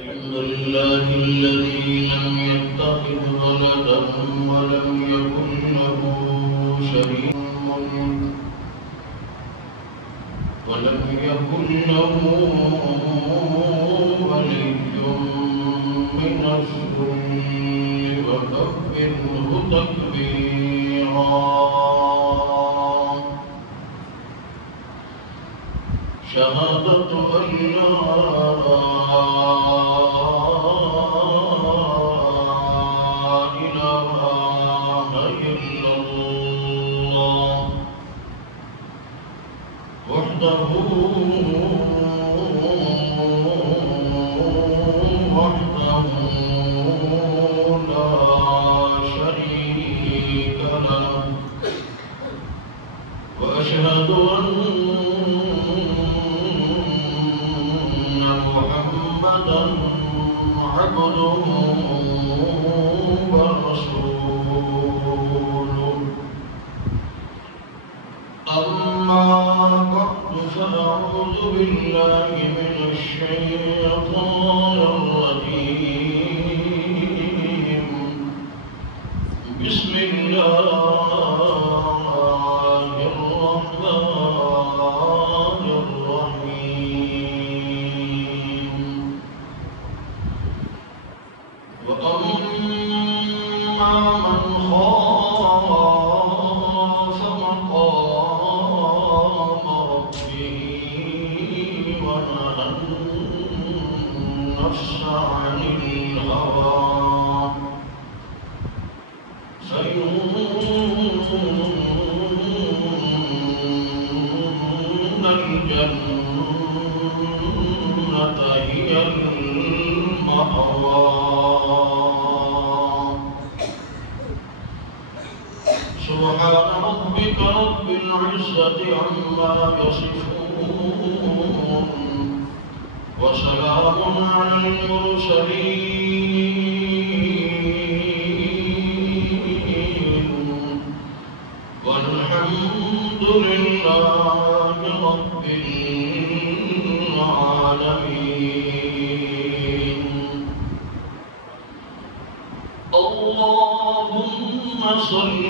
الحمد لله الذي لم يتخذ ولدا ولم يكن له شريك ولم يكن له ولي من الذل وكبره تكبيرا شهادة أن لا إله إلا الله وحده لا شريك له وأشهد أن محمدًا عبده ورسوله أما بعد فأعوذ بالله من الشيطان الرجيم بسم الله الرحمن الرحيم وأما من خاف مقام ربه ونهى النفس عن الهوى فإن الجنة هي المأوى سبحان ربك رب العزة عما يصفون وسلام على المرسلين والحمد لله رب العالمين اللهم صل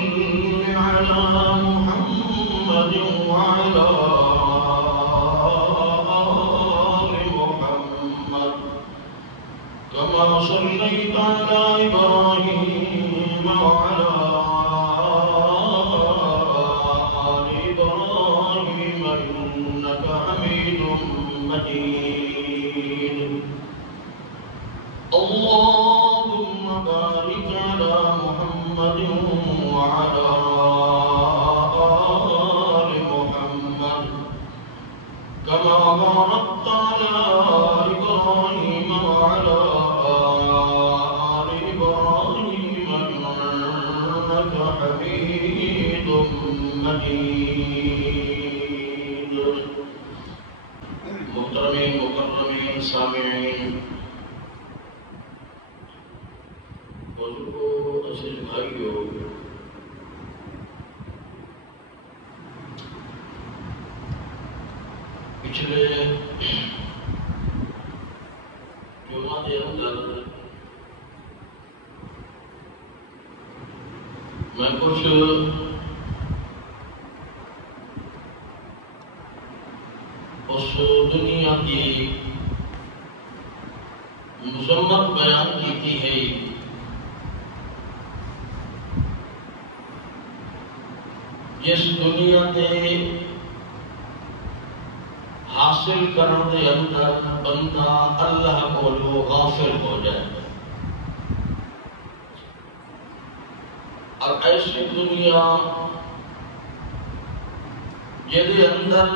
على محمد وعلى آل محمد كما صليت على إبراهيم وعلى آل إبراهيم إنك حميد مجيد اللهم بارك على محمد وعلى آل محمد كما باركت على إبراهيم وعلى آل إبراهيم إنك حميد مجيد محترمين مكرمين سامعين بزرگوں عزیز بھائیوں پچھلے جمعہ کے اندر میں کچھ اس دنیا کی مذمت بیان کی تھی ہے جس دنیا کے حاصل کرنے اندر بندہ اللہ کو غافل ہو جائے اور ایسی دنیا جہد اندر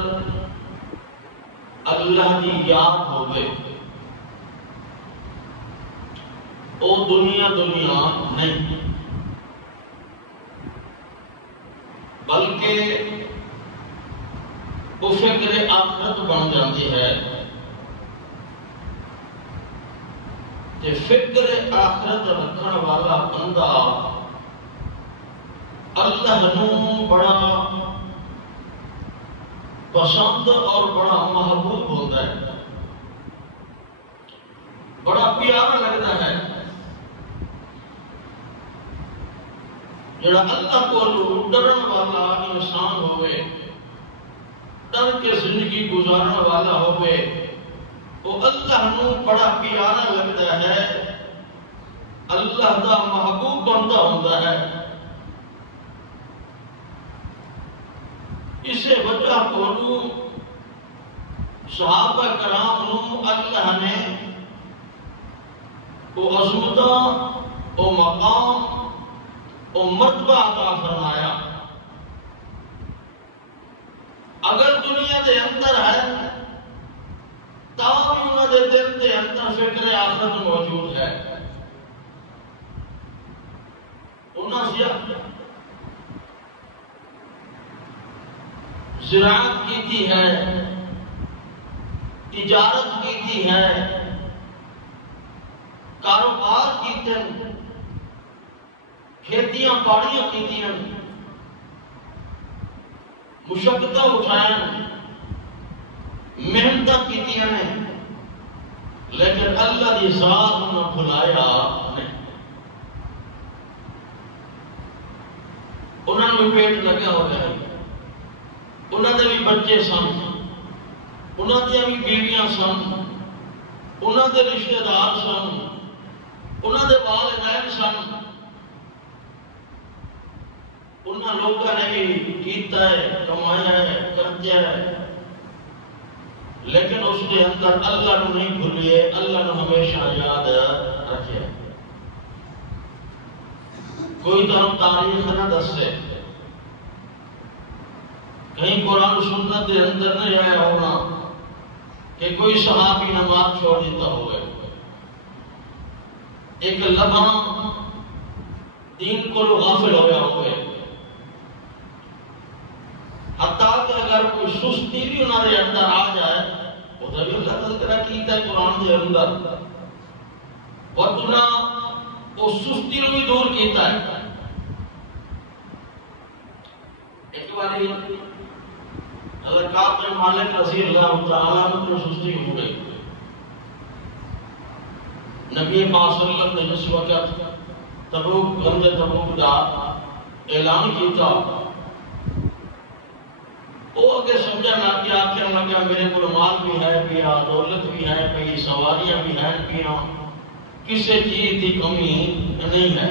اللہ کی یاد ہوئے وہ دنیا نہیں بلکہ وہ فکر آخرت بن جاتی ہے کہ فکر آخرت رکھنے والا بندہ اللہ نو بڑا پسند اور بڑا محبوب ہوتا ہے، بڑا پیارا لگتا ہے جڑا اللہ کو ڈرن والا انسان ہوئے، ڈر کے زندگی گزارن والا ہوئے، وہ اللہ نو بڑا پیارا لگتا ہے، اللہ دا محبوب بنتا ہوتا ہے۔ اسے وجہ کو صحابہ کرام نو اللہ نے وہ عظمتہ، وہ مقام، وہ مرتبہ عطا فرمایا۔ اگر دنیا دے اندر ہے تاہم انہوں دے دل دے اندر فکر آخرت موجود ہے۔ انہوں نے زراعت کی تھی ہے، تجارت کی تھی ہے، کاروبار کی تھی، کھیتیاں باڑیاں کی تھی، مشقتیں اٹھائیں، محنت کی تھی، لیکن اللہ دی ذات نہ بھلایا نہیں۔ انہوں نے بھی پیٹ لگا ہو گیا، انہوں نے بھی بچے سن، انہوں نے بھی بیویاں سن، انہوں نے رشتہ دار سن، انہوں نے والدین سن، انہوں لوگوں نے بھی کیتا ہے، کمایا ہے، کرجا ہے، لیکن اس کے اندر اللہ نے نہیں بھولیے، اللہ نے ہمیشہ یاد رکھے۔ کوئی طرف تاریخ نہ دسے، کہیں قرآن سنت کے اندر نہیں آیا ہونا کہ کوئی صحابی نماز چھوڑ دیتا ہوئے، ایک لمحہ دین کو غافل ہو گیا ہوئے، حتیٰ کہ اگر کوئی سستی بھی انہوں نے اندر آ جائے، وہ تو بھی اللہ تذکرہ کیتا ہے قرآن کے اندر، ورنہ وہ سستی بھی دور کیتا ہے۔ ایک باری اگر کعب بن مالک رضی اللہ تعالیٰ عنہ سستی ہو گئی، نبی پاک صلی اللہ علیہ وسلم نے جس وقت تبوک غزوہ تبوک کا اعلان کیتا، وہ اگے سمجھا نہ کہ آخر لگا میرے کو مال بھی ہے پیا، دولت بھی ہے پی، سواریاں بھی ہیں پیا، کسی چیز کی کمی نہیں ہے،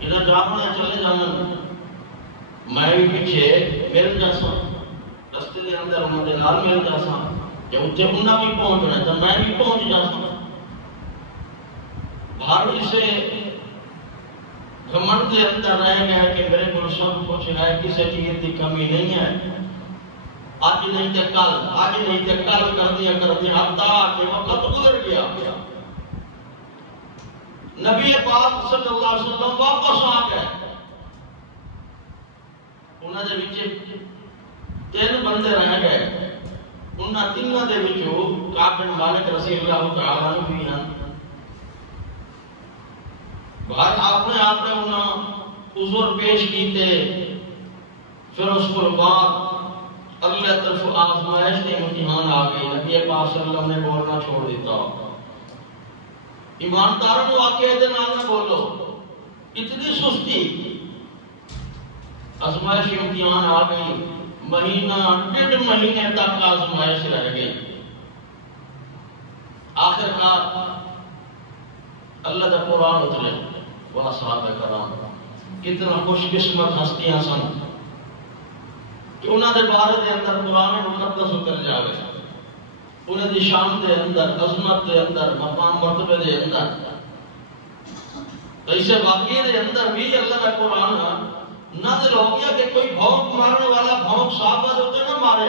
ادھر جانا چلے جانا، میں بھی پیچھے مل جاسا، رستے کے اندر انہوں نے نال مل جاسا، جب اتنے انہوں بھی پہنچنا ہے تو میں بھی پہنچ جاسا۔ بھاڑی سے گھمنڈ کے اندر رہ گیا کہ میرے کو سب کچھ ہے، کسی چیز کی کمی نہیں ہے، آج نہیں تے کل، آج نہیں تے کل کر دیا حتیٰ کہ وقت گزر گیا۔ نبی پاک صلی اللہ علیہ وسلم واپس آ گئے، انہوں نے وچے 3 بندے رہ گئے، انہوں تینوں دے وچوں کعب بن مالک رضی اللہ تعالیٰ عنہ بھی ہیں۔ بھائی آپ نے انہوں عذر پیش کیتے، پھر اس کو بعد اللہ طرف آزمائش کے امتحان آ گئی، نبی پاک صلی اللہ علیہ وسلم نے بولنا چھوڑ دیتا، ایمانداروں کو آکے دن آنا بولو، اتنی سستی، آزمائش کے امتحان آ گئی، مہینہ 1.5 مہینے تک آزمائش رہ گئی، آخر کار اللہ کا قرآن اترے، وہ صحابہ کرام کتنا خوش قسمت ہستیاں سن کہ انہوں نے بارے دے اندر قرآن مقدس اتر جاوے، انہوں نے شان دے اندر، عظمت دے اندر، مقام مرتبے دے اندر، ایسے واقعے دے اندر بھی اللہ کا قرآن نازل ہو گیا کہ کوئی بھونک مارنے والا بھونک صحابہ ہوتے نہ مارے۔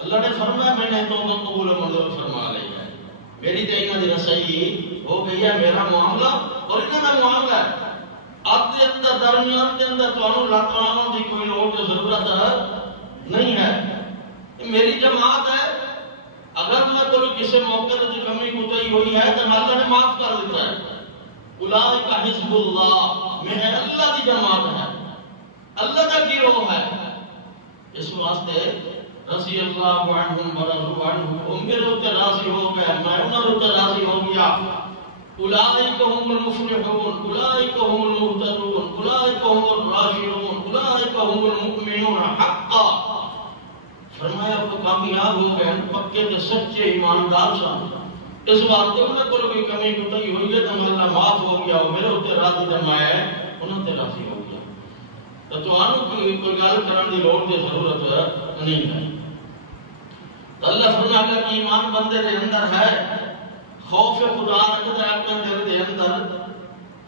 اللہ نے فرمایا میں نے تو قبول و منظور فرما لیا ہے، میری تو انہوں نے رسائی ہو گئی ہے، میرا معاملہ اور انہوں کا معاملہ ہے، آپ کے اندر درمیان کے اندر تو لاترانوں کی کوئی لوگوں کی ضرورت نہیں ہے، میری جماعت ہے، اگر میں کوئی کسی موقع سے کمی کوتاہی ہوئی ہے تو اللہ نے معاف کر دیتا ہے۔ اولئک حزب اللہ، میں اللہ کی جماعت ہے، اللہ کا گروہ ہے، اس واسطے رضی اللہ عنہم ورضوا عنہ، میرے اوپر راضی ہو گئے میں انہوں نے راضی ہو گیا اولئک هم المفلحون اولئک هم المهتدون اولئک هم الراشدون اولئک هم المؤمنون حقا فرمایا وہ کامیاب ہو گئے پکے تے سچے ایماندار سن اس واسطے انہوں کو کوئی کمی کوتاہی ہوئی ہے تو اللہ معاف ہو گیا اور میرے اوتے راضی تے میں انہوں تے راضی ہو گیا تو تانوں کوئی گل کرن دی لوڑ دی ضرورت نہیں ہے تو اللہ فرمایا کہ ایمان بندے دے اندر ہے خوف خدا رکھتا ہے اپنے دل دے اندر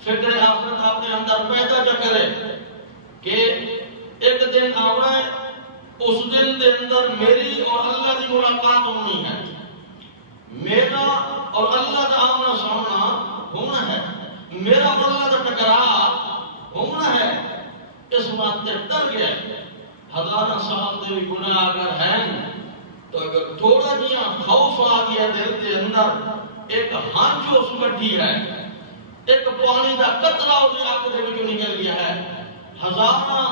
فکر آخرت اپنے اندر پیدا کیا کرے کہ ایک دن آنا ہے اس دن دے اندر میری اور اللہ کی ملاقات ہونی ہے میرا اور اللہ کا آمنا سامنا ہونا ہے میرا اور اللہ کا ٹکراو ہونا ہے اس بات سے ڈر گیا ہزارہ سال دے گناہ اگر ہیں تو اگر تھوڑا جیا خوف آ گیا دل کے اندر ایک ہانچ اس کٹھی ہے ایک پانی کا قطرہ اس آنکھ دے وچوں نکل گیا ہے ہزارہ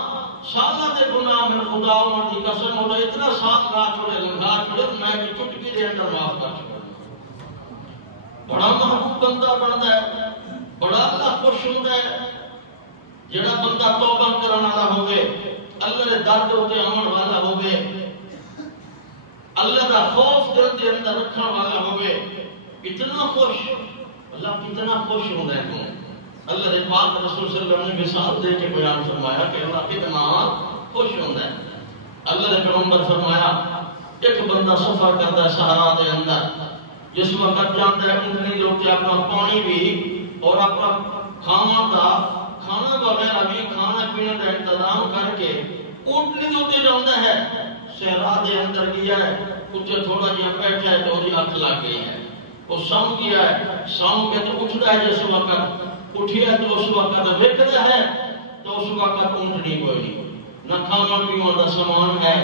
سالہ دے گناہ میں خدا انہوں کی قسم ہوتا اتنا سال راہ چھوڑے لنگا چھوڑے میں کہ چٹکی دے اندر معاف کر چھوڑا بڑا محبوب بندہ بنتا ہے بڑا اللہ خوش ہوتا ہے جڑا بندہ توبہ کرنے والا ہوگے اللہ نے درد ہوتے آمن والا ہوگے اللہ کا خوف دل کے اندر رکھنے والا ہوگے اتنا خوش اللہ کتنا خوش ہوتا ہے تم اللہ نے پاک رسول صلی اللہ علیہ وسلم نے مثال دے کے بیان فرمایا کہ اللہ کتنا خوش ہوتا ہے اللہ نے پیغمبر فرمایا ایک بندہ سفر کرتا ہے صحرا دے اندر جس وقت جانتا ہے اونٹنی جو کہ اپنا پانی بھی اور اپنا کھانا وغیرہ بھی کھانا پینے کا انتظام کر کے اونٹنی جو کہ جانتا ہے صحرا دے اندر گیا ہے کچھ تھوڑا جہاں بیٹھا ہے تو وہ آنکھ لگ گئی ہے وہ سم گیا ہے سم کے تو اٹھتا ہے جس وقت اٹھیا تو اس وقت ویکھتا ہے تو اس وقت اونٹنی کوئی نہیں نہ کھانا پینے کا سامان ہے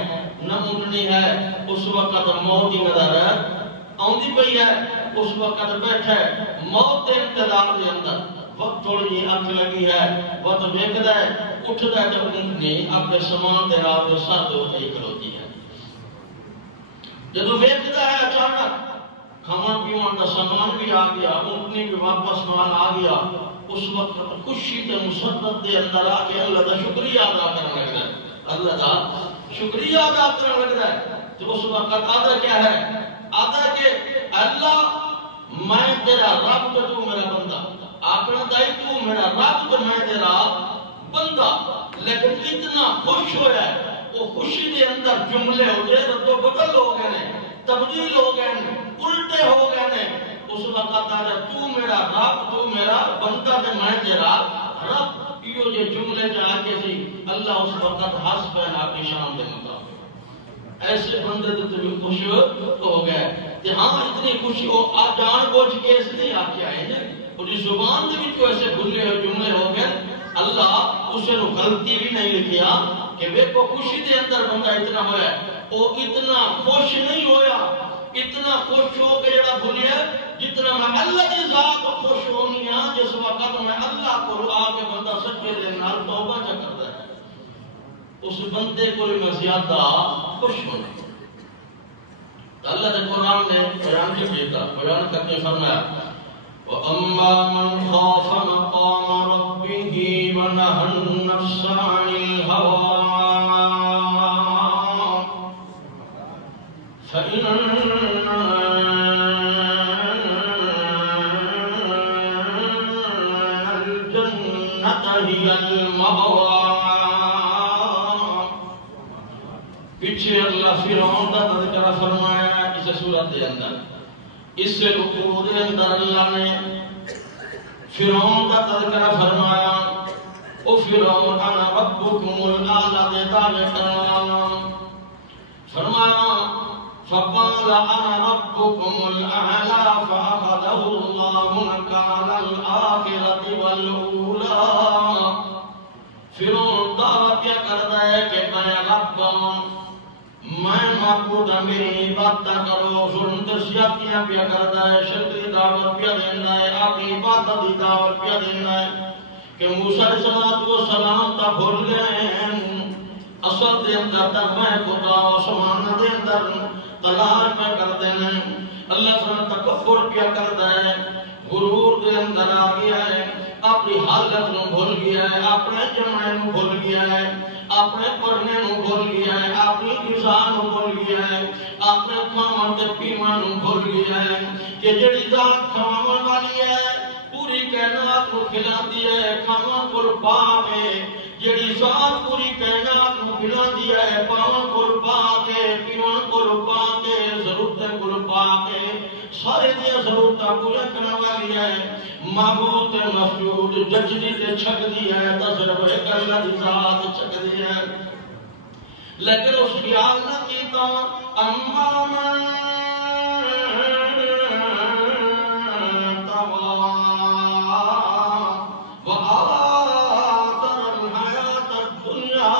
نہ اونٹنی ہے اس وقت موت ہی نظر آندی پئی ہے اس وقت بیٹھا ہے موت کے انتظار کے اندر وقت تھوڑی جی اکھ لگی ہے وقت ویکھتا ہے اٹھتا ہے تو اونٹنی اپنے سامان کے راہ کے سر دے اوتے ہی کھلوتی ہے جدوں ویکھتا ہے اچانک کھانا پینے کا سامان بھی آ گیا اونٹنی بھی واپس نال آ گیا اس وقت خوشی تے مسرت دے اندر آ کے اللہ کا شکریہ ادا کرنے لگتا ہے اللہ کا شکریہ ادا کرنے لگتا ہے تو اس وقت آدھا کیا ہے آدھا کہ اللہ میں تیرا رب تو میرا بندہ آخر دائی تو میرا رب تو میں تیرا بندہ لیکن اتنا خوش ہویا ہے وہ خوشی دے اندر جملے ہو گئے رد و بدل ہو گئے ہیں تبدیل ہو گئے ہیں الٹے ہو گئے ہیں اس وقت آدھا تو میرا رب تو میرا بندہ تے میں تیرا رب یہ جو جملے جا کے سی اللہ اس وقت ہنس پہ آپ کی شان دے مطابق ایسے بندے تو بھی خوش ہو گئے کہ ہاں اتنی خوشی ہو آپ جان بوجھ کے اس لیے آپ کے آئے ہیں اور جس زبان سے بھی تو ایسے بھلے ہوئے جملے ہو گئے اللہ اسے نو غلطی بھی نہیں لکھیا کہ وہ کو خوشی دے اندر بندہ اتنا ہویا وہ اتنا خوش نہیں ہویا اتنا خوش ہو کے جڑا بھولیا جتنا میں اللہ کی ذات خوش ہونی ہاں جس وقت میں اللہ کو آ کے بندہ سچے دل نال توبہ کرتا ہے اس بندے کو میں زیادہ خوش ہونا اللہ نے قرآن نے بیان کیا بیان کر کے فرمایا وَأَمَّا مَنْ خَافَ مَقَامَ رَبِّهِ وَنَهَى النَّفْسَ عَنِ الْهَوَىٰ فَإِنَّ الْجَنَّةَ هِيَ الْمَأْوَىٰ پیچھے اللہ فرعون کا تذکرہ فرمایا ہے اس سورت کے اندر اس سے رکوع کے اندر اللہ نے فرعون کا تذکرہ فرمایا او فرعون انا ربکم الاعلی دیتا فرمایا فقال انا ربکم الاعلی فاخذه الله نكال الاخرة والاولى فرعون دعویٰ کیا کرتا ہے کہ میں رب میں معبود میری عبادت کرو ظلم تسیاتیاں پیا کرتا ہے شرطی دعوت پیا دینا ہے اپنی عبادت دی دعوت پیا دینا ہے کہ موسیٰ علیہ السلام تا بھول گئے ہیں اصل دے اندر تک میں خدا و سمان دے اندر تلاش میں کر دینا ہے اللہ سبحانہ تکبر کیا کرتا ہے، غرور دے اندر آ گیا ہے، اپنی حالت نو بھول گیا ہے، اپنے جمعے نو بھول گیا ہے، اپنے پڑھنے نو بھول گیا ہے، اپنی غذا نو بھول گیا ہے، اپنے کھاون تے پیون نو بھول گیا ہے کہ جڑی ذات کھاون والی ہے پوری کائنات کو کھلاندی ہے، کھاون کول پاک ہے، جڑی ذات پوری کائنات کو کھلاندی ہے، پاون کول پاک ہے، پیون کول پاک ہے، ضرورت کول پاک ہے، سارے دیا ضرورتاں پورا کرنے والی ہے، معبود تے مفجود ججدی تے چھک دی ہے، تصرف ایک اللہ دی ذات چھک دی ہے، لیکن اس خیال نہ کیتا اما من طغى وآثر الحياة الدنيا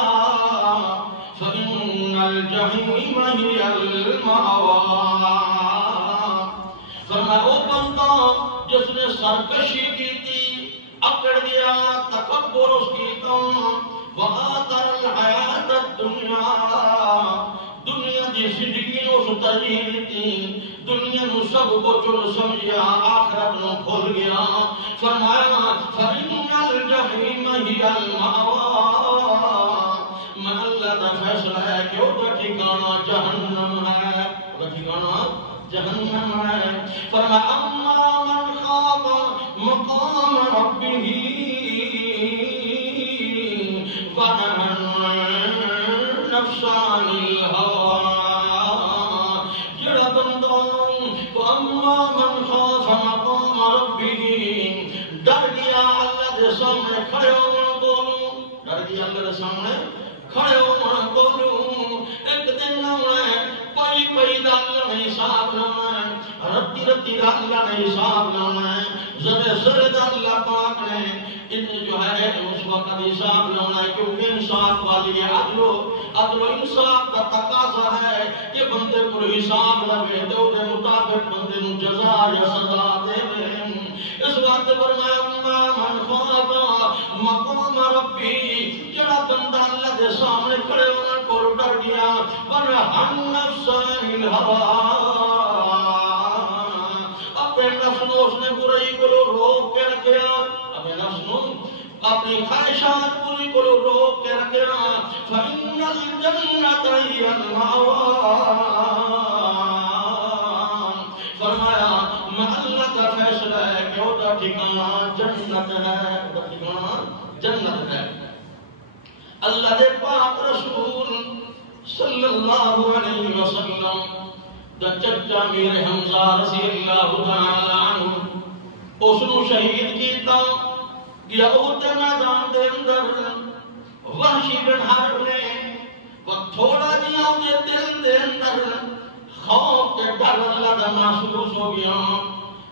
فإن الجحيم هي المأوى۔ فرمایا وہ بندہ جس نے سرکشی کی تھی، اکڑ گیا، تکبر اس کی تو وآثر الحیات الدنیا، دنیا دی زندگی نو اس ترجیح دی، دنیا نو سب کو چل سمجھیا، آخرت نو بھول گیا۔ فرمایا فإن الجحیم ہی المأویٰ، میں اللہ دا فیصلہ ہے کہ وہ کا ٹھکانہ جہنم ہے، وہ کا ٹھکانہ جہنم ہے۔ فرمایا اما من خاف مقام ربہ ونہى النفس عن الہوى، جڑا بندہ اما من خاف مقام ربہ، ڈر گیا اللہ دے سامنے کھڑے ہونا بولوں، ڈر گیا اللہ دے سامنے کھڑے ہونا بولوں، ایک دن نہ ہے پئی پئی دا اللہ نے حساب نہ ہے، رتی رتی دا اللہ نے حساب نہ ہے، ذرے ذرے دا اللہ پاک نے ان جو ہے اس وقت حساب نہ ہے، کیونکہ انصاف والی ہے، عدل و انصاف کا تقاضا ہے کہ بندے کو حساب لگے تو دے مطابق بندے نو جزا یا سزا دے دیں۔ اس وقت فرمایا اما من خاف مقام ربی، جڑا بندہ اللہ دے سامنے کھڑے ہونا کو ڈر گیا، ونہى النفس عن الہوى، اپنے نفس نو اس نے برائی کو روک کے رکھیا، اپنے نفس نو اپنی خواہشات پوری کو روک کے رکھیا، فإن الجنت ہی المأویٰ، فرمایا میں اللہ کا فیصلہ ہے کہ وہ کا ٹھکانہ جنت ہے، وہ کا ٹھکانہ جنت ہے۔ اللہ دے پاک رسول صلی اللہ علیہ وسلم دا چچا میرے حمزہ رضی اللہ تعالی عنہ اس نو شہید کیتا گیا، احد دے میدان دے اندر وحشی بن حرب نے وہ تھوڑا جیا دے دل دے اندر خوف تے ڈر اللہ دا محسوس ہو گیا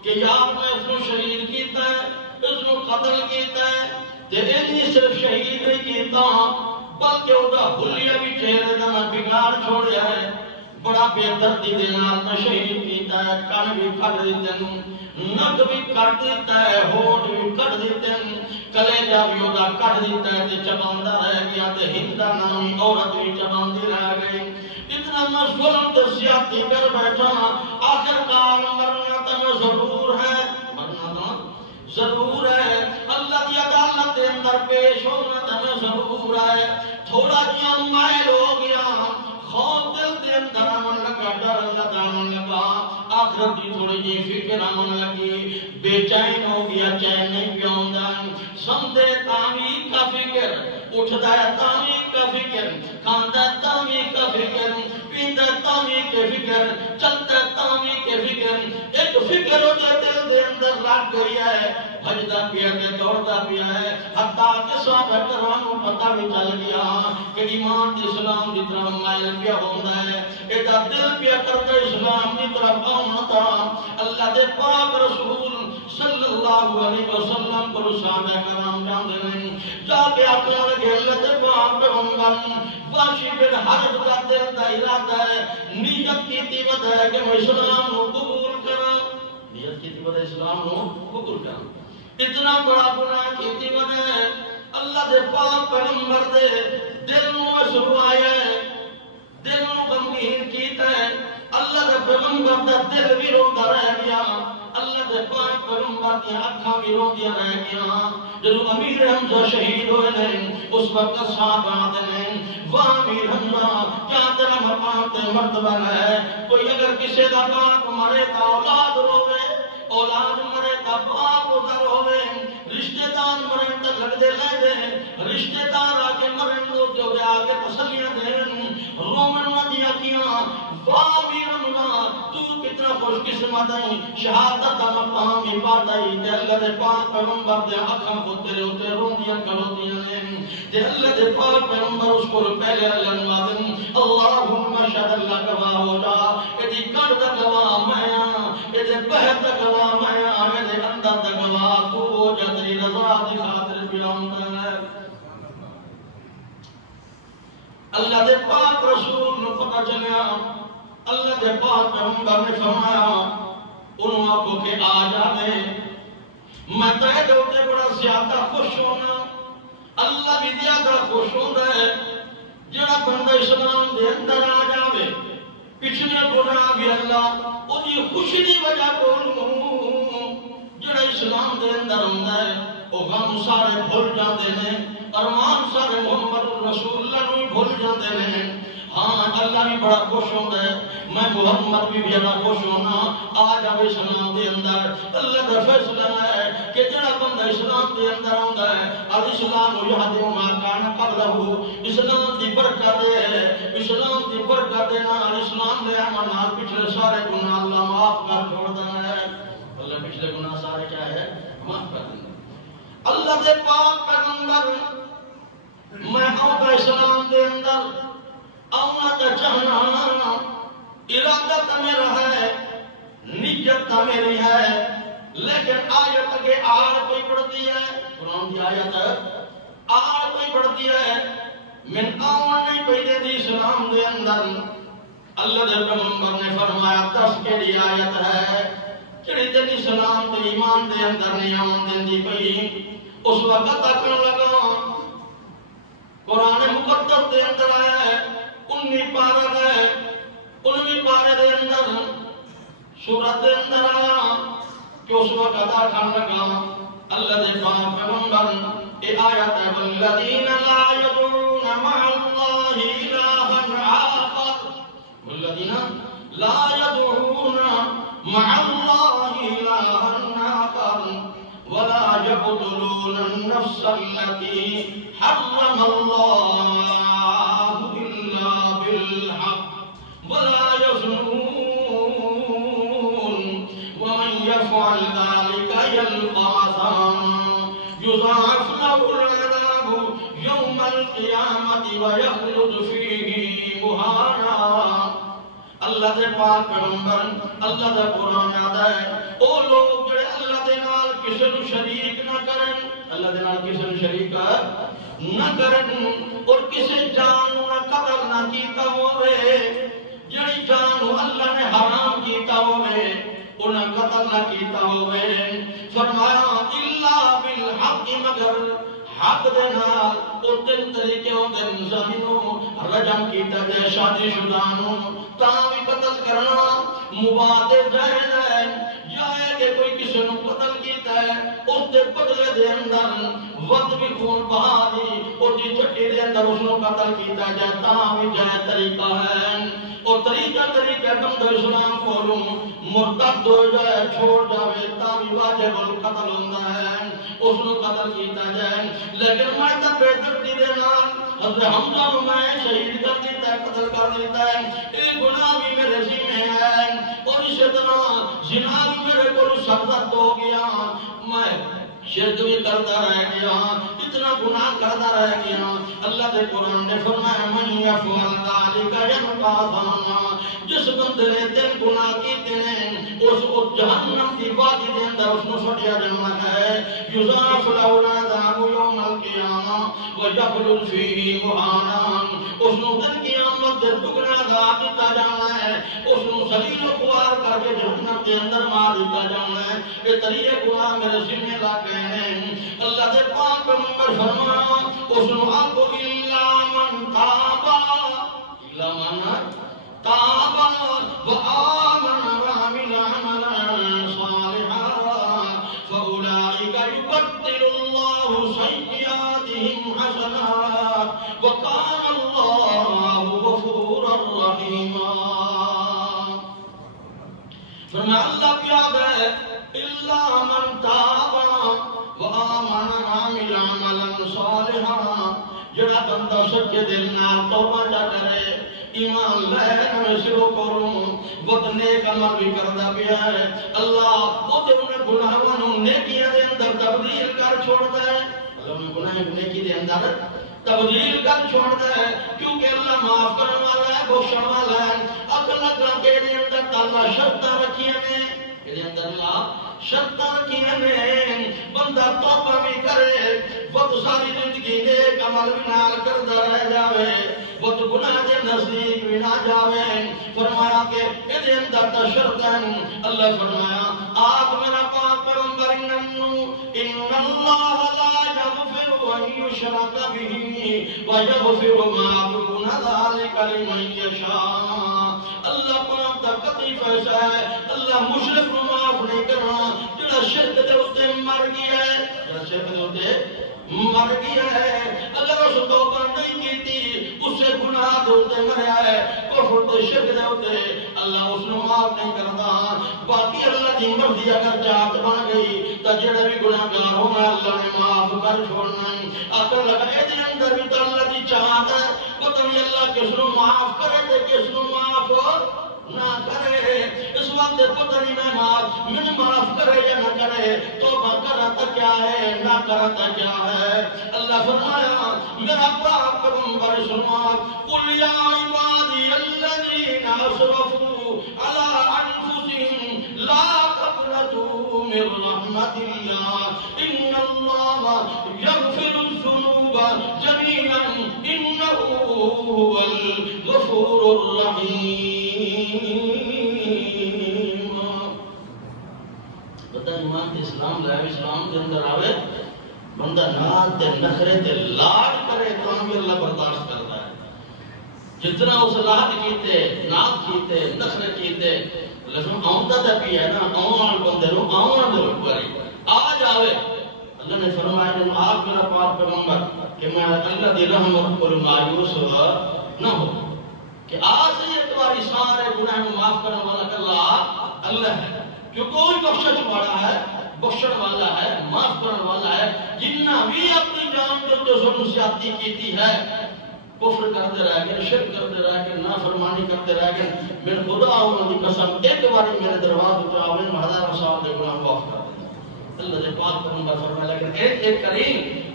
کہ یار میں اس نو شہید کیتا ہے، اس نو قتل کیتا ہے، تے انہی صرف شہید نہیں کیتا بلکہ وہ دا حلیہ بھی چہرے دا میں بگاڑ چھوڑیا ہے، بڑا بے دردی دے نال میں شہید کیتا ہے، کان بھی کٹ دیتے ہیں، نک بھی کٹ دیتا ہے، ہونٹ بھی کٹ دیتے ہیں، کلیجہ بھی وہ کٹ دیتا ہے، تے چباندہ رہ گیا، تے ہندہ نامی عورت بھی چباندی رہ گئی، اتنا میں ظلم تے زیادتی کر بیٹھا، آخر کار مرنا تو ضرور ہے، مرنا تو ضرور ہے، اللہ کی عدالت کے اندر پیش ہونا تو ضرور ہے، تھوڑا جیا مائل ہو گیا، خوف دل دے اندر آمن لگا، ڈر اللہ دامن لگا، آخرت کی تھوڑی جی فکر آمن لگی، بے چین ہو گیا، چین نہیں پیوندا، سمدے تعمیر کا فکر، اٹھدا ہے تعمیر کا فکر، کھاندا ہے تعمیر کا فکر، پیندا ہے تعمیر کے فکر، چلتا ہے تعمیر کے فکر، ایک فکر ہو جائے دل دے اندر رکھ گئی ہے، بھجدا پیا کے دوڑدا پیا ہے، حتیٰ کہ صحابہ کرام کو پتہ بھی چل گیا کہ ایمان اسلام کی طرف مائل پیا ہوندا ہے، ایڈا دل پیا کرتا اسلام کی طرف آنا تھا، اللہ دے پاک رسول صلی اللہ علیہ وسلم کو صحابہ کرام جاندے نہیں، جا کے اپنے لگے اللہ دے پاک پیغمبر وحشی بن حرب کا دل دا ارادہ ہے، نیت کیتی ودا ہے کہ میں اسلام کو قبول کراں، نیت کیتی ودا اسلام کو قبول کراں، اتنا بڑا گناہ کیتی ودا ہے، اللہ دے پاک پیغمبر دے دل نو سروایا ہے، دل نو غمگین کیتا ہے، اللہ اللہ دے پیغمبر دا دل بھی روندا رہ گیا، اللہ دے پاک پیغمبر دی اکھاں بھی روندیاں رہ گیاں۔ جدوں امیر حمزہ شہید ہوئے نے اس وقت صحابہ آتے ہیں واہ امیر حمزہ کیا تیرا مقام تے مرتبہ ہے؟ کوئی اگر کسی دا باپ مرے تا اولاد روے، اولاد مرے تا باپ ادھر ہوئے، رشتہ دار مرن تا لگدے لے دے، رشتہ دار آکے مرن دو جو دے آکے تسلیاں دین، رومن ندیاں کیاں واہ امیر حمزہ تو کتنا خوش قسمت ہے، شہادت دا مقام ہی پاتا ہی تے اللہ دے پاک پیغمبر دے اکھاں کو تیرے ہوتے روندیاں کھڑوتیاں نے تے اللہ دے پاک پیغمبر اس کو پہلے اللہ نوازن اللہم شہد اللہ گواہ ہو جا، ایدی کڑ دا گواہ میں آں، ایدے بہت دا گواہ میں آں، ایدے اندر دا گواہ تو ہو جا، تیری رضا دی خاطر بلاؤں ہے۔ اللہ دے پاک رسول نے پتہ چلیا، اللہ دے پاک پیغمبر نے فرمایا انہوں آپ کے آ جانے میں تیرے دوتے بڑا زیادہ خوش ہونا، اللہ بھی زیادہ خوش ہونا ہے جڑا بندہ اسلام دے اندر آ جاوے، پچھلے گناہ بھی اللہ انہی خوشی دی وجہ بولوں، جڑا اسلام دے اندر ہوتا ہے وہ غم سارے بھول جاندے ہیں، ارمان سارے محمد رسول اللہ نو بھول جاندے ہیں۔ ہاں اللہ بھی بڑا خوش ہوتا ہے، میں محمد بھی بڑا خوش ہونا آج اب اسلام دے اندر اللہ کا فیصلہ ہے کہ جڑا بندہ اسلام دے اندر آندا ہے الاسلام یہدم ما کان قبلہ، اسلام دی برکت ہے، اسلام دی برکت دے نال اسلام دے عمل نال پچھلے سارے گناہ اللہ معاف کر چھوڑدا ہے، اللہ پچھلے گناہ سارے کیا ہے معاف کر دیندا۔ اللہ دے پاک پیغمبر میں آؤں اسلام دے اندر آؤنا تا چاہنا ارادہ تا میرا ہے، نیت تا میری ہے، لیکن آیت کے آڑ کوئی پڑھتی ہے، قرآن کی آیت آڑ کوئی پڑھتی ہے، من آؤن نہیں پہلے دی اسلام دے اندر۔ اللہ دے پیغمبر نے فرمایا 10 کے دی آیت ہے جڑی دن اسلام دے ایمان دے اندر نہیں آؤن دین دی پئی، اس وقت اکن لگا قرآن مقدس دے اندر آیا ہے 19 پارہ ہے، 19 پارے دے اندر سورت دے اندر آیا کہ اس وقت آکھن لگا اللہ دے پاک پیغمبر اے آیت ہے والذین لا یدعون مع اللہ الہا آخر، والذین لا یدعون مع اللہ الہا آخر ولا يقتلون النفس التي حرم الله إلا بالحق ولا يزنون ومن يفعل ذلك يلقى أثاما يضاعف له العذاب يوم القيامة ويخلد فيه مهانا۔ اللہ دے پاک پیغمبر اللہ دا قرآن آتا ہے او لوگ جڑے اللہ دے نال کسی نو شریک نہ کرن، اللہ دے نال کسی نو شریک نہ کرن، اور کسی جان نہ قتل نہ کیتا ہوئے، جڑی جان اللہ نے حرام کیتا ہوئے انہیں قتل نہ کیتا ہوئے، فرمایا الا بالحق مگر حق دے نال او تین طریقے ہوندے زمینوں رجم کیتا جائے شادی شدہ نو تاں بھی قتل کرنا مباح جائز ہے، یا ہے کہ کوئی کسی نو قتل کیتا ہے اس دے بدلے دے اندر وقت بھی خون بہا دی اور جی چٹی دے اندر اس نو قتل کیتا جائے تاں بھی جائز طریقہ ہے، اور طریقہ بندہ اسلام کولوں مرتد ہو جائے چھوڑ جاوے تاں بھی واجب القتل ہوندا ہے، اس نو قتل کیتا جائے، لیکن میں تے بے دردی دے نال حضرت حمزہ نو میں شہید کر دیتا ہے، قتل کر دیتا ہے، یہ گناہ بھی میرے ذمہ ہے، اور اسی طرح زنا بھی میرے کو سرزد ہو گیا، میں شرک بھی کرتا رہ گیا، اتنا گناہ کرتا رہ گیا۔ اللہ دے قرآن نے فرمایا من یفعل ذلک یلقا اثاما، جس بندے نے دل گناہ کیتے ہیں اس کو جہنم کی وادی دے اندر اس کو سٹیا جانا ہے، یضاعف له العذاب یوم القیامہ ویخلد فیہ مہانا، اس کو دن قیامت دے دگنا عذاب دیتا جانا ہے، اس کو ذلیل و خوار کر کے جہنم کے اندر مار دیتا جانا ہے۔ یہ طریقے گناہ میرے ذمہ لا کے ہیں، اللہ دے پاک پیغمبر فرمایا اس کو آکو الا من تابا، الا من تابا الله سيئاتهم حسنات وكان الله غفورا رحيما. فرمایا اللہ پیاد ہے الا من تاب وآمن وعمل عملا صالحا، جڑا بندہ سچے دل نال توبہ کرے، ایمان لے میں شروع کروں وہ نیک عمل بھی کردا پیا ہے، اللہ وہ تے انہیں گناہاں نوں نیکیاں دے اندر تبدیل کر چھوڑدا ہے، اللہ گناہ نیکی دے اندر تبدیل کر چھوڑدا ہے، کیونکہ اللہ معاف کرنے والا ہے، بخشنے والا ہے۔ عقل لگا کے دے اندر اللہ شرطاں رکھیاں نے، دے اندر اللہ شرطاں رکھیاں نے، بندہ توبہ بھی کرے وقت ساری زندگی نیک عمل بھی نال کردا رہ جاوے، وہ تو گناہ دے نزدیک بھی نہ جاوے۔ فرمایا کہ ادھے اندر تا شرطاں، اللہ فرمایا آپ میرا پاک پیغمبر ان اللہ لا یغفر ان یشرک به ویغفر ما دون ذلک لمن یشاء۔ اللہ پاک دا قطعی فیصلہ ہے، اللہ مشرک کو معاف نہیں کرنا، جڑا شرک دے اتے مر گیا ہے، جڑا شرک دے اتے مر گیا ہے، اگر اس توبہ نہیں کیتی اس سے گناہ دے اتے مریا ہے، کفر دے شرک دے اتے اللہ اس نے معاف نہیں کرتا۔ باقی اللہ دی مرضی اگر چاہت بن گئی تو جڑے بھی گناہگار ہونا اللہ نے معاف کر چھوڑنا۔ عقل لگائے دے اندر بھی تو اللہ دی چاہت ہے، پتہ نہیں اللہ کس نو معاف کرے تے کس نو معاف نہ کرے، اس وقت پتہ نہیں میں معاف کرے یا نہ کرے، توبہ کرتا کیا ہے نہ کرتا کیا ہے۔ اللہ فرمایا میرا پاک پیغمبر سنوا قل یا عبادی الذین اسرفوا علی انفسهم لا تقنطوا من رحمت اللہ ان اللہ یغفر الذنوب جميعا انہ هو الغفور الرحیم۔ بتا ایمان اسلام لائے اسلام کے اندر آوے بندہ نات دے نخرے تے لاڈ کرے تو ہم اللہ برداشت کرتا ہے، جتنا اس لاڈ کیتے نات کیتے نخرے کیتے لیکن آمدہ تے بھی ہے نا آن بندے رو آن دے بری آ جاوے۔ اللہ نے فرمایا جب آپ میرا پاک پیغمبر کہ میں اللہ دی رحمت پر مایوس نہ ہو کہ آج سے یہ تمہاری سارے گناہ میں معاف کرنے والا اللہ ہے، جو کوئی بخشش والا ہے، بخشن والا ہے، معاف کرنے والا ہے۔ جنہ بھی اپنی جان جو ظلم زیادتی کیتی ہے، کفر کرتے رہ گئے، شرک کرتے رہ گئے، نافرمانی کرتے رہ گئے، میرے خدا انہوں کی قسم ایک باری میرے دروازے پہ آوے میں ہزاروں سال دے گناہ معاف کر دیں۔ اللہ دے پاک پیغمبر فرمایا لیکن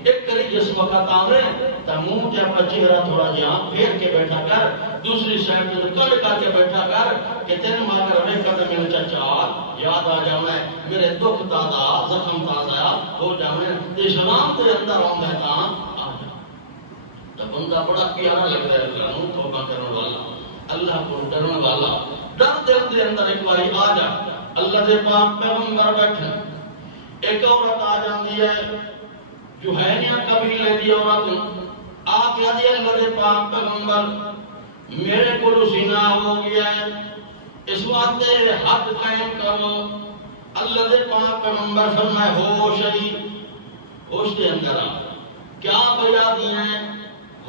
ایک کری جس وقت آوے تا منہ تے اپنا چہرہ تھوڑا جہاں پھیر کے بیٹھا کر، دوسری سائڈ میں کڑ کر کے بیٹھا کر کہ تیرے ماں کر رہے کر میرے چچا یاد آ جاوے میرے دکھ تازہ زخم تازہ ہو جاوے اسلام کے اندر آؤں میں تا آ جا۔ تو بندہ بڑا پیارا لگتا ہے اللہ نو توبہ کرنے والا، اللہ کو ڈرنے والا، ڈر دل دے اندر ایک باری آ جا۔ اللہ دے پاک پیغمبر بیٹھے، ایک عورت آ جاندی ہے جوہینیہ قبیلے دی عورت آ کے آدھی اللہ دے پاک پیغمبر میرے کو زنا ہو گیا ہے، اس واسطے حد قائم کرو۔ اللہ دے پاک پیغمبر فرمائے ہوش ہی ہوش دے اندر آ، کیا بجا دی ہیں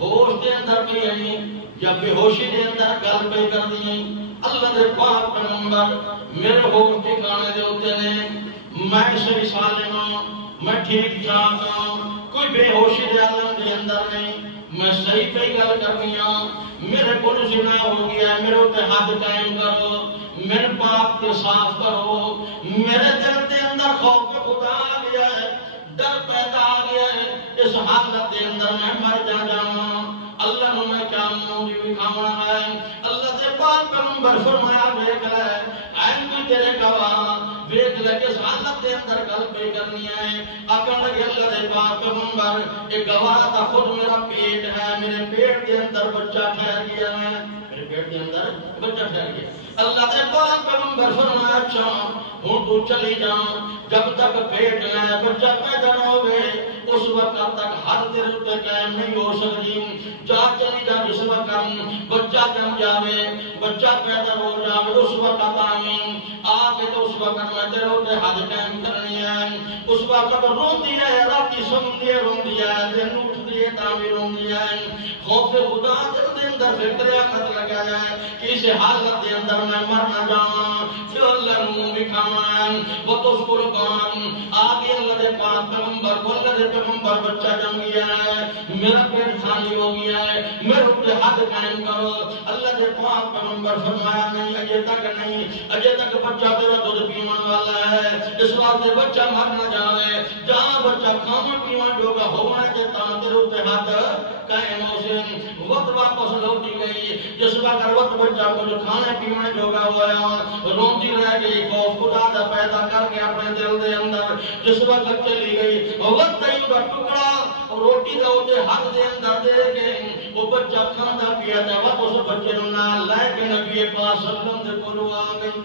ہوش دے اندر بھی ہیں یا بے ہوشی دے اندر گل پہ کر دی ہیں۔ اللہ دے پاک پیغمبر میرے ہوش ٹھکانے دے ہوتے ہیں، میں صحیح سالم ہوں، میں ٹھیک ٹھاک ہوں، کوئی بے ہوشی دے عالم دے اندر نہیں، میں صحیح پہ گل کرنی ہوں، میرے کو زنا ہو گیا ہے، میرے پہ حد قائم کرو، میرے پاک کے صاف کرو، میرے دل دے اندر خوف خدا آ گیا ہے، ڈر پیدا آ گیا ہے، اس حالت دے اندر میں مر جاؤں، اللہ نے میں کیا موری بھی کھانا ہے۔ اللہ سے پاک پیغمبر فرمایا دیکھ لے این کوئی تیرے گواہ دیکھ لے کہ اس حالت دے اندر گل پہ کرنی ہے۔ آقا لگے اللہ دے پاک پیغمبر ایک گواہ تا خود میرا پیٹ ہے، میرے پیٹ دے اندر بچہ ٹھہر گیا ہے، میرے پیٹ دے اندر بچہ ٹھہر گیا۔ اللہ دے پاک پیغمبر فرمایا اچھا ہوں تو چلی جاؤں، جب تک پیٹ میں بچہ پیدا نہ ہوئے اس وقت تک ہر دل پہ قائم نہیں ہو سکتی۔ جا چلی جا جس وقت بچہ جم جاوے، بچہ پیدا ہو جاوے اس وقت آمین آ کے تو اس وقت میں تیرے ہوتے حد قائم کرنی ہے اس وقت رون دیا ہے راتی سن دیا رون دیا ہے دن اٹھ دیے تامی رون دیا ہے خوف خدا دل دے اندر فکر احمد لگا جائے کہ اس حالت دے اندر میں مر نہ جاؤں پھر اللہ نمو بکھاؤں وہ تو اس قربان آگے اللہ دے پاک پیغمبر کو اللہ دے پیغمبر بچہ جم گیا ہے میرا پیٹ خالی ہو گیا ہے میرے اوپر حد قائم کرو اللہ دے پاک پیغمبر فرمایا نہیں اجے تک بچہ تیرا دودھ پیون والا ہے اس واسطے بچہ مر نہ جاوے جہاں بچہ کھانا پیون جوگا ہونا چاہتا تیرے اوپر حد قائم ہو سے وقت واپس لوٹی گئی جس وقت وقت بچہ کو جو کھانے پینے جوگا ہوا روندی رہ گئی خوف خدا دا پیدا کر کے اپنے دل دے اندر جس وقت چلی گئی وقت ہی کا ٹکڑا روٹی دا ہوتے حد دے اندر دے کے وہ بچہ کھانا پیا تھا وقت اس بچے نہ لے کے نبی پاک صلی اللہ علیہ وسلم دے کولو آ گئی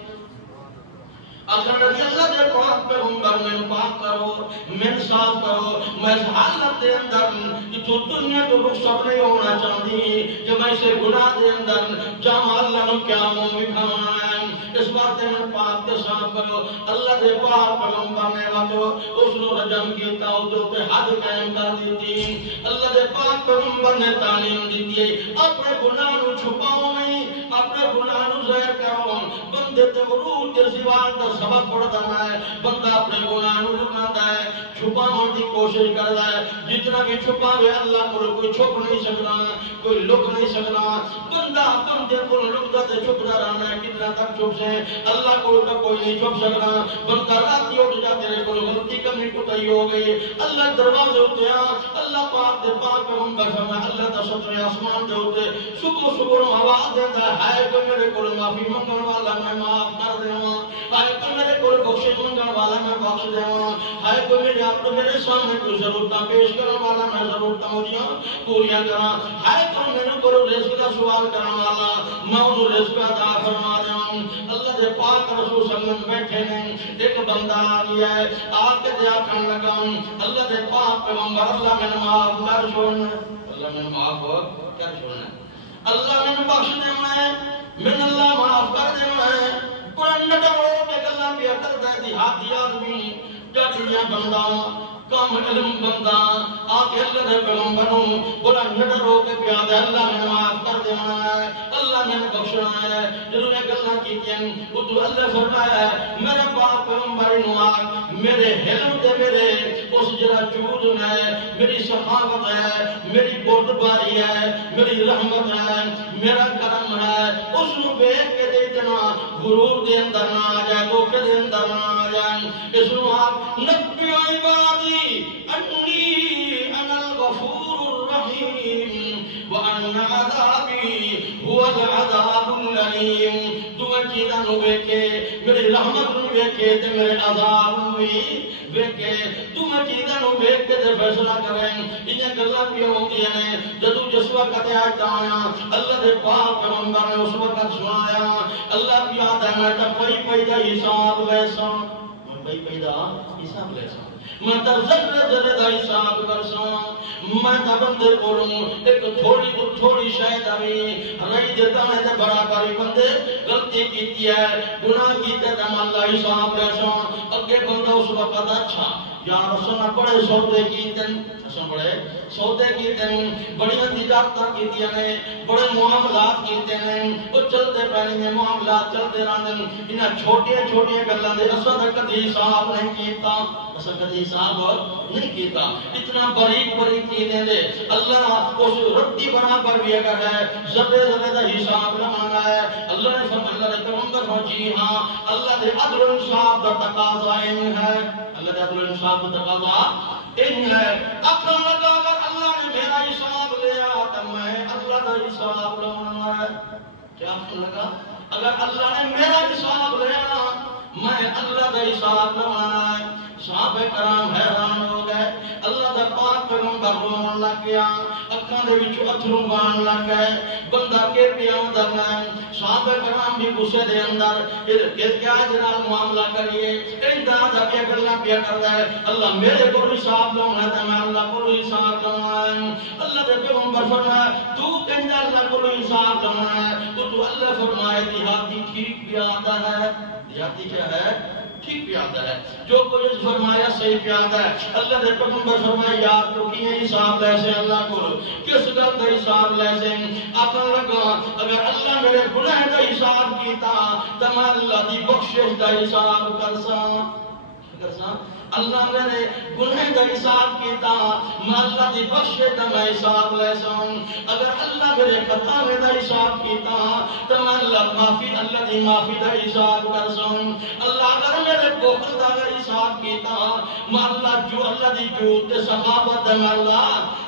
اگر نبی اللہ دے پاک پیغمبر میں پاک کرو میں صاف کرو میں اس حالت دے اندر جو دنیا تو رخصت نہیں ہونا چاہتی کہ میں اسے گناہ دے اندر جہاں اللہ نے کیا مومن کھانا ہے اس بات میں پاک کے صاف کرو اللہ دے پاک پیغمبر نے وقت اس نے رجم کیتا جو پہ حد قائم کر دیتی اللہ دے پاک پیغمبر نے تعلیم دیتی اپنے گناہ نو چھپاؤ نہیں اپنے گناہ نو ظاہر کرو بندے تے غرور کے سوال دا سبب پڑتا ہے بندہ اپنے گناہ نو لکاتا ہے چھپاؤں کی کوشش کرتا ہے جتنا بھی چھپاوے اللہ کو کوئی چھپ نہیں سکتا کوئی لک نہیں سکتا بندہ بندے کو لکتا تے چھپتا رہنا ہے کتنا تک چھپ سے اللہ کو کوئی نہیں چھپ سکتا بندہ راتی اٹھ جاتے رہے کوئی غلطی کمی کوتاہی ہو گئی اللہ دروازے ہوتے ہیں اللہ پاک دے پاک پیغمبر فرمایا اللہ دا سترے آسمان دے ہوتے صبح صبح آواز دیتا ہے کہ میرے کو معافی منگن والا میں معاف کر دیواں ہائے کہ میرے کو بخشش منگن والا میں بخش دیواں ہائے کہ میرے آپ میرے سامنے کوئی ضرورتاں پیش کرنے والا میں ضرورتاں ہوجیاں پوریاں کراں ہائے کہ میرے کو رزق کا سوال کرنے والا میں انہوں رزق عطا فرما دیواں اللہ دے پاک رسول صلی اللہ علیہ وسلم بیٹھے نے ایک بندہ آ گیا ہے آ کے دعا کرنے لگا اللہ دے پاک پیغمبر اللہ میں معاف کر چھوڑنا اللہ میں معاف کر چھوڑنا اللہ میں بخش دینا ہے من اللہ معاف کر دینا ہے قرآن نٹوڑے کے گلہ پہ اکر دے دیہاتی آدمی جڑیاں بندہ کام علم بندہ آکے اللہ دے پیغمبروں قرآن نٹوڑے کے پیادے اللہ میں معاف کر دینا ہے اللہ میں بخشنا ہے جنہوں نے گلہ کی تین وہ تو اللہ فرمایا ہے میرے پاک پیغمبر نوار میرے حلم دے میرے اس جرہ جود ہے میری صحابت ہے میری بردباری ہے میری رحمت ہے میرا کرم ہے اس نو بیک کے دیتنا غرور دے اندر نہ آ جائے دھوکے دے اندر نہ آ جائے اس نو آپ نبی عبادی انی انا الغفور الرحیم وان عذابی هو العذاب العلیم تمہیں چیزاں نو بیکے میری رحمت نو بیکے تے میرے عذاب نو بیکے تمہیں چیزاں نو بیک کے تے فیصلہ کریں انہیں گلہ بھی ہوتی ہیں جدو جس وقت آیت آیا اللہ دے پاک پیغمبر نے اس وقت سنایا اللہ کی آدھا میں تا پئی پیدا حساب لیسا میں پئی پیدا حساب لیسا میں تا ذرے دا حساب کرسا میں تا بندے بولوں ایک تھوڑی شاید آئی رہی دیتا ہے تے برابری بندے غلطی کیتی ہے گناہ کیتے تے اللہ حساب لیسا اگے بندہ اس وقت اچھا یا رسولہ بڑے سودے کیتن بڑے سودے کیتے ہیں بڑی تجارتاں کیتیاں نے بڑے معاملات کیتے ہیں وہ چلتے پہلے میں معاملات چلتے رہتے ہیں انہاں چھوٹے گلاں دے اصل کدی حساب نہیں کیتا اصل کدی حساب نہیں کیتا اتنا باریک چیزیں دے اللہ اس رتی برابر بھی اگر ہے ذرے دا حساب لگانا ہے اللہ نے فرمایا اللہ نے پیغمبر ہو جی ہاں اللہ دے عدل و انصاف دا تقاضا ہے اللہ دے عدل و انصاف دا تقاضا اکرم لگا اگر اللہ نے میرا حساب لیا تو میں اللہ کا حساب لوں ہے کیا لگا اگر اللہ نے میرا حساب لیا میں اللہ کا حساب لوں ہے صحابہ کرام حیران ہو گئے اللہ دا پاک پیغمبر رون لگ گیا اکھاں دے وچوں اتھرو بہن لگ گئے بندہ کے پیاں اندر میں صحابہ کرام بھی غصے دے اندر کیا جناب معاملہ کریے اندا دا کے گلاں پیا کردا ہے اللہ میرے کو حساب لونا تے میں اللہ کو حساب لونا اللہ دے پیغمبر فرمایا تو کہندا اللہ کو حساب لونا ہے تو اللہ فرمائے دیہاتی ٹھیک بھی آتا ہے دیہاتی کیا ہے ٹھیک پیادا ہے، جو کچھ فرمایا صحیح پیادا ہے۔ اللہ نے پیغمبر فرمایا یاد تو کی حساب لیسے اللہ کو کس گل دا حساب لیسے آکھن لگا اگر اللہ میرے گناہ دا حساب کیتا تو میں اللہ دی بخشش دا حساب کرساں اللہ میرے گناہ دا حساب کیتا میں اللہ دی بخشش دا میں حساب لیساں اگر اللہ میرے خطا دا حساب کیتا تو میں اللہ دی معافی دا حساب کرساں اللہ اگر میرے بخل دا حساب کیتا میں اللہ دی جود تے سخاوت دا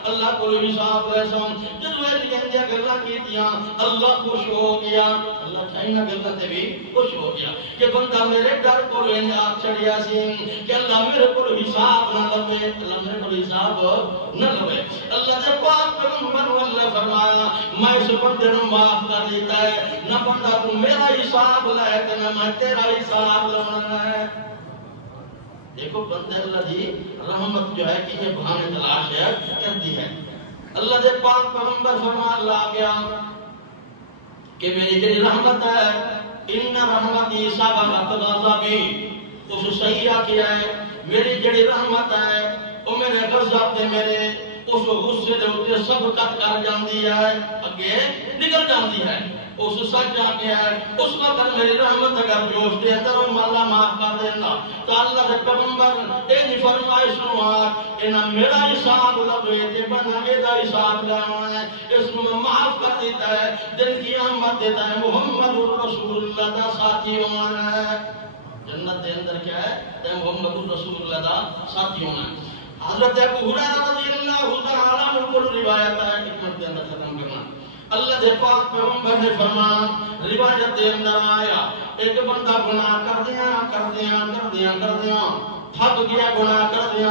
اللہ کو حساب لیساں جدو یہ کہندے گلاں کیتیاں اللہ خوش ہو گیا اللہ چاہینا گلاں تے بھی خوش ہو گیا کہ بندہ میرے ڈر کو آگ چڑھیا سی کہ اللہ میرے کو حساب نہ لوے اللہ میرے کو حساب نہ لوے اللہ نے پاک پیغمبر واللہ فرمایا میں اس بندے نو معاف کر دیتا ہے نہ بندہ تو میرا حساب لائے کہ میں تیرا حساب لونا ہے دیکھو بندے اللہ دی رحمت جو ہے کہ یہ بہانے تلاش ہے کرتی ہے اللہ دے پاک پیغمبر فرما اللہ گیا کہ میری جنی رحمت ہے ان رحمتی سابقت غضبی اس سیاح کیا ہے میری جڑی رحمت ہے وہ میرے غضب تے میرے اس غصے دے اوتے سبقت کر جاندی ہے اگے نکل جاندی ہے اس سچ جا کے ہے اس وقت میری رحمت اگر جوش دے اندر اللہ معاف کر دینا تو اللہ دے پیغمبر اے دی فرمائش سنو انہاں میرا حساب لگے تے بنا اے دا حساب لینا ہے اس نو معاف کر دیتا ہے دن قیامت دیتا ہے محمد رسول اللہ دا ساتھی ہونا ہے جنت دے اندر کیا ہے تے محمد رسول اللہ دا ساتھی ہونا ہے حضرت ابو ہریرہ رضی اللہ تعالی عنہ کو روایت ہے حکمت دے اندر ختم کرنا اللہ دے پاک پیغمبر نے فرمایا روایت دے اندر آیا ایک بندہ گناہ کر دیا تھک گیا گناہ کر دیا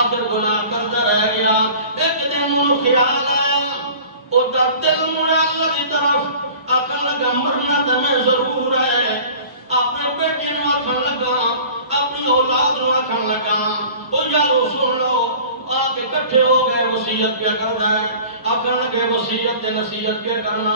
آخر گناہ کرتا رہ گیا ایک دن انہوں خیال آیا او دا دل مڑا اللہ دی طرف آخر لگا مرنا تو میں ضرور ہے اپنے بیٹے نو آخر لگا اپنی اولاد نو آخر لگا او یارو سن لو آکے کٹھے ہو گئے وصیت کیا کرنا ہے آخر لگے وصیت تے نصیحت کیا کرنا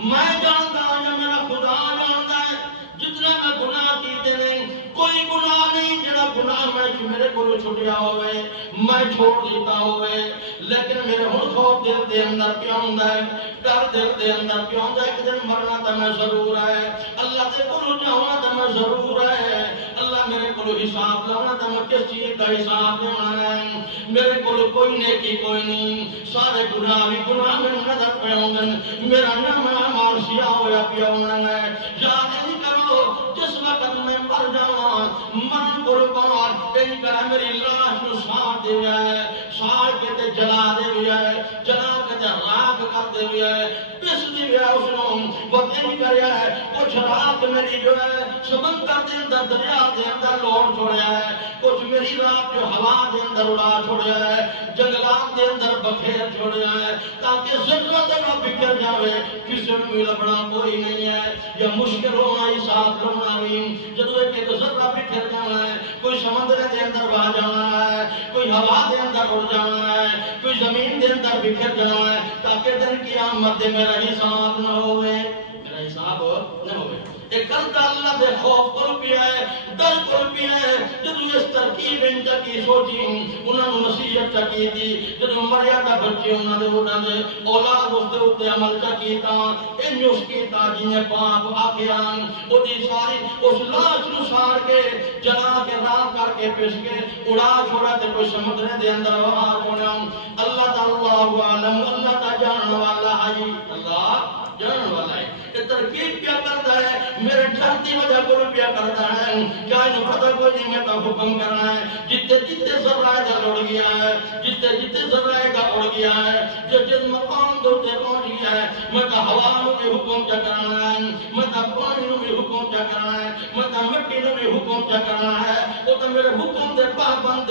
میں جانتا ہوں یا میرا خدا جانتا ہے جتنے میں گناہ کیتے نہیں کوئی گناہ نہیں جڑا گناہ میرے کو چھٹیا ہوئے میں چھوڑ دیتا ہوئے لیکن میرے ہن خوف دل دے اندر کیا ہوندا ہے ڈر دل دے اندر کیا ہوندا ہے ایک دن مرنا تے میں ضرور ہے اللہ دے کول جانا تے میں ضرور ہے اللہ میرے کول حساب لانا تے میں کس چیز دا حساب دینا ہے میرے کول کوئی نیکی کوئی نہیں سارے گناہ بھی گناہ میں نظر پہ ہوں میرا نام اعمال سیاہ ہویا پیا ہونا ہے یاد نہیں کرو جس وقت میں مر جاواں من قربان این کرا میری لاش نو ساڑ دے ہویا ہے ساڑ کے تے جلا دے ہویا ہے جلا کے تے راکھ کر دے ہویا ہے پس دی ہویا اس نو بدن کریا ہے کچھ رات میری جو ہے سمندر دے اندر دریا دے اندر لوڑ چھوڑیا ہے کچھ میری رات جو ہوا دے اندر اڑا چھوڑیا ہے جنگلات دے اندر بکھیر چھوڑیا ہے تاکہ ذرہ دنوں بکھر جاوے کسی میں لبنا کوئی نہیں ہے یا مشکل ہونا ہی ساتھ کرنا بھی جدو ایک ذرہ بکھر جانا ہے کوئی سمندر دے اندر بہ جانا ہے کوئی ہوا دے اندر اڑ جانا ہے کوئی زمین دے اندر بکھر جانا ہے تاکہ دن قیامت دے میرا حساب نہ ہوئے میرا حساب نہ ہوئے ایک کلتا اللہ دے خوف کر پیا ہے ڈر کر پیا ہے جدو اس ترکیب انجا کی سوچی انہوں نے نصیحت چکی تھی جدو مریا دا بچے انہوں نے اولاد اس دے ہوتے عمل چکیتا ان اس کیتا جنہیں باپ آکیان وہ دی ساری اس لاش نو سار کے جلا کے راہ کر کے پیش کے اڑا چھوڑا تے کوئی سمندر دے اندر وہاں چھوڑا اللہ تا اللہ عالم اللہ تا جان والا ہے اللہ جان والا ہے کہ ترکیب کیا کرتا ہے میرے ڈر کی وجہ کو پیا کرتا ہے کیا انہوں پتہ کوئی نہیں میں تو حکم کرنا ہے جتے ذرائع کا اڑ گیا ہے جتے ذرائع کا اڑ گیا ہے جو جن مقام دوتے پہنچ گیا ہے میں تو ہوا نو بھی حکم چا کرنا ہے میں تو پانی نو بھی حکم چا کرنا ہے میں تو مٹی نو بھی حکم چا کرنا ہے وہ تو میرے حکم دے پابند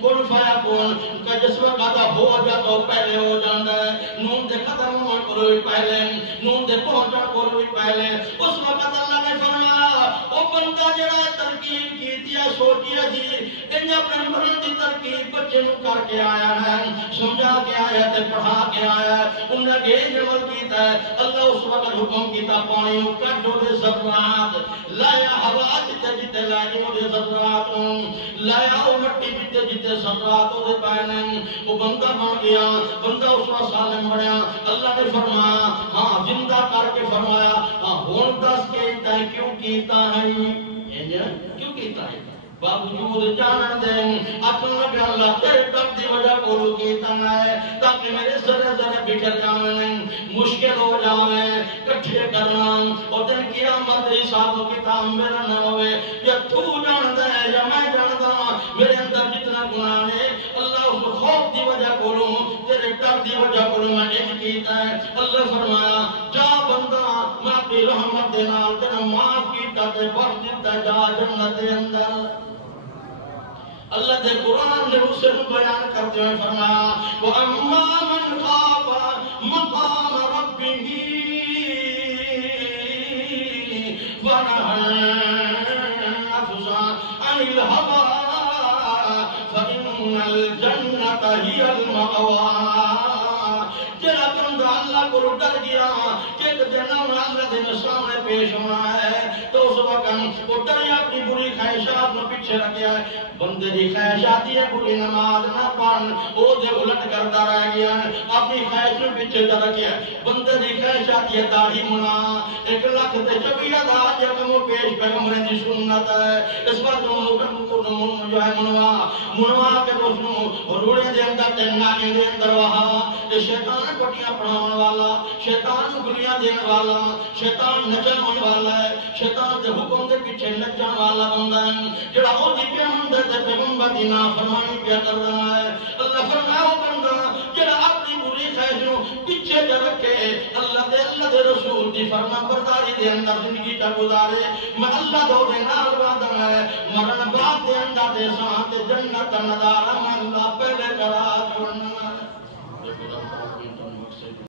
کون فیا کون کا جس وقت ہو جا تو پہلے ہو جانا ہے نون دے ختم ہونے کو بھی پہلے نون دے پہنچا کو بھی پہلے اس وقت اللہ نے فرمایا او بندہ جڑا ترکیب کیتی ہے سوچیا جی انج اپنے مرن دی ترکیب بچے نو کر کے آیا ہے سمجھا کے آیا تے پڑھا کے آیا ہے انہاں نے عمل کیتا ہے اللہ اس وقت حکم کیتا پانی نو کڈو دے ذرات لایا ہوا جتے جتے لائی دے ذرات لایا او مٹی جتے جتے ذرات دے پائے وہ بندہ بن گیا بندہ اس وقت سالم بنیا اللہ نے فرمایا ہاں زندہ کر کے فرمایا ہاں ہن دس کے تے کیوں کیتا ہے کیوں کیتا ہے باوجود جانن دے اپنا نبی اللہ تیرے ڈر دی وجہ بولو کیتا ہے تاکہ میرے ذرے ذرے بکھر جاویں مشکل ہو جاویں کٹھے کرنا اور دن قیامت حساب و کتاب میرا نہ ہوئے یا تو جان دے یا میں جاندا میرے اندر جتنا گناہ ہے اللہ اس خوف دی وجہ بولو تیرے ڈر دی وجہ بولو میں ایک کیتا ہے اللہ فرمایا جا بندہ میں اپنی رحمت دے نال تیرا معاف کیتا تے بخش دیتا جا جنت دے اندر اللہ دے قرآن نے اسے بیان کرتے ہوئے فرمایا وَأَمَّا مَنْ خَافَ مَقَامَ رَبِّهِ وَنَهَى النَّفْسَ عَنِ الْهَوَىٰ فَإِنَّ الْجَنَّةَ هِيَ الْمَأْوَىٰ جڑا بندہ اللہ کو ڈر گیا کہ جنہ اللہ دے سامنے پیش ہونا ہے تو اس وقت وہ ڈر اپنی بری خواہشات میں پیچھے رکھ گیا ہے بندے دی خواہشات ہے بری نماز نہ پڑھن او دے الٹ کرتا رہ گیا ہے اپنی خواہش میں پیچھے چلا گیا ہے بندے دی خواہشات ہے داڑھی منا 1,24,000 یکم پیش پیغمبر دی سنت ہے اس پر جو ہے منوا کے دوستوں روڑے دے اندر تے ناکے دے اندر وہاں شیطان پٹیاں پڑھاون والا شیطان گلیاں دین والا شیطان نچاون والا ہے شیطان دے حکم دے پیچھے نچن والا بندہ ہے جڑا او دی پیغمبر دے پیغمبر دی نافرمانی کیا کر رہا ہے اللہ فرمایا او بندہ جڑا اپنی بری خواہش نو پیچھے رکھ کے اللہ دے رسول دی فرما برداری دے اندر زندگی کا گزارے میں اللہ دو دے نال وعدہ ہے مرن بعد دے اندر دے ساتھ جنت نظارہ میں اللہ پہلے کرا چھوڑنا